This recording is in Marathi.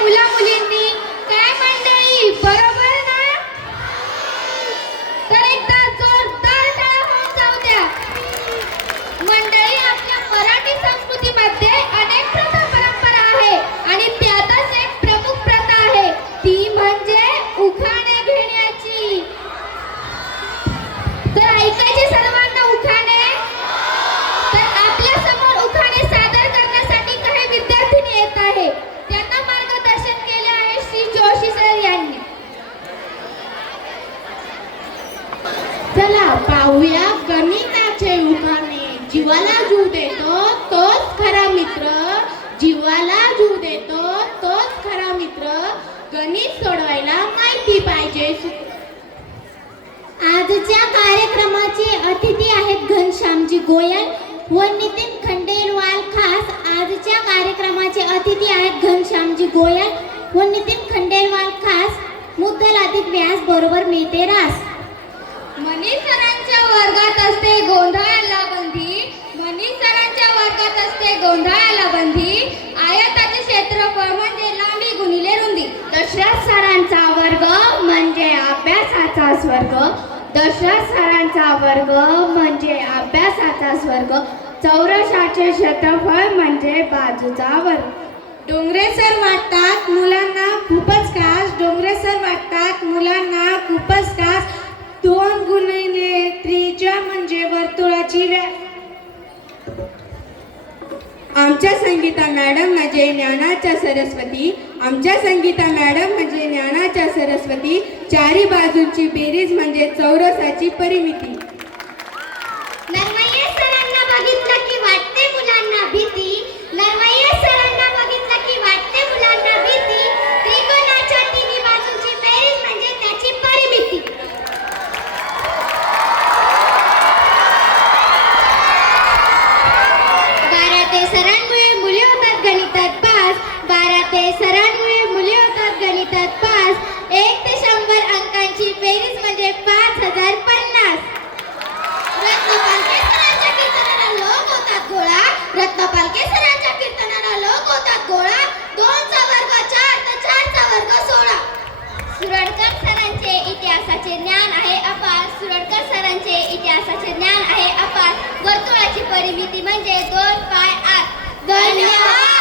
मुला मुलींनी काय मंडळी बरोबर ना? तर एकदा जोरदार टाळ्या होऊन जाऊ द्या. मंडळी, आपल्या मराठी संस्कृतीमध्ये अनेक प्रथा परंपरा आहे आणि त्यातच एक प्रमुख प्रथा आहे, ती म्हणजे उखाणे घेण्याची. तर ऐकायचे सर्वांना उखाणे. तर आपल्या समोर उखाणे सादर करण्यासाठी काही विद्यार्थी येत आहे. त्यांना मार्गदर्शन केले आहे श्री जोशी सर यांनी. चला पाहूया गणिताचे उखाणे. जीवाला जीव देतो तोच खरा मित्र, जीवाला जीव देतो तोच खरा मित्र, गणित सोडवायला माहिती पाहिजे. आजच्या कार्यक्रमाचे अतिथी आहेत घनश्यामजी गोयल व नितीन खंडेलवाल. खास आजच्या कार्यक्रमाचे अतिथी आहेत घनश्यामजी गोयल व नितीन खंडेलवाल. खास मुद्दल अधिक व्यास बरोबर मिळते रास. मनीष सरांच्या वर्गात असते गोंधळाला बंदी, मनीष सरांच्या वर्गात असते गोंधळाला बंदी, आयताचे क्षेत्रफळ म्हणजे लांबी गुणिले रुंदी. दशरथ सरांचा वर्ग म्हणजे अभ्यासाचा स्वर्ग, दशरथ सरांचा वर्ग म्हणजे अभ्यासाचा स्वर्ग, चौरसाचे क्षेत्रफळ म्हणजे बाजूचा वर्ग. डोंगरे सर वाटतात मुलांना खूपच खास, डोंगरे सर वाटतात मुलांना खूपच खास, 2 गुणिले त्रिज्या म्हणजे वर्तुळाची व्यास. आमच्या संगीता मॅडम म्हणजे ज्ञानाच्या सरस्वती, आमच्या संगीता मॅडम म्हणजे ज्ञानाच्या सरस्वती, चारी बाजूची बेरीज म्हणजे चौरसाची परिमिती. नरवैये सरांना बघितलं की वाटते मुलांना भीती, नरवैये सरांना बघितलं की वाटते मुलांना भीती, त्रिकोणाच्या तिन्ही बाजूची बेरीज म्हणजे त्याची परिमिती. सरांमुळे मुले होतात गणितात पास, 12 सरांमुळे मुले होतात गणितात पास, 1 ते 100 अंकांची बेरीज म्हणजे 5050. रत्नपालके सरांच्या कीर्तनाला लोक होतात गोळा, रत्नपालके सरांच्या कीर्तनाला लोक होतात गोळा, 2 चा वर्ग 4 तर 4 चा वर्ग 16. सुरडकर सरांचे इतिहासाचे ज्ञान आहे अपार, सुरडकर सरांचे इतिहासाचे ज्ञान आहे अपार, वर्तुळाची परिमिती म्हणजे 2 पाय 8. धन्यवाद.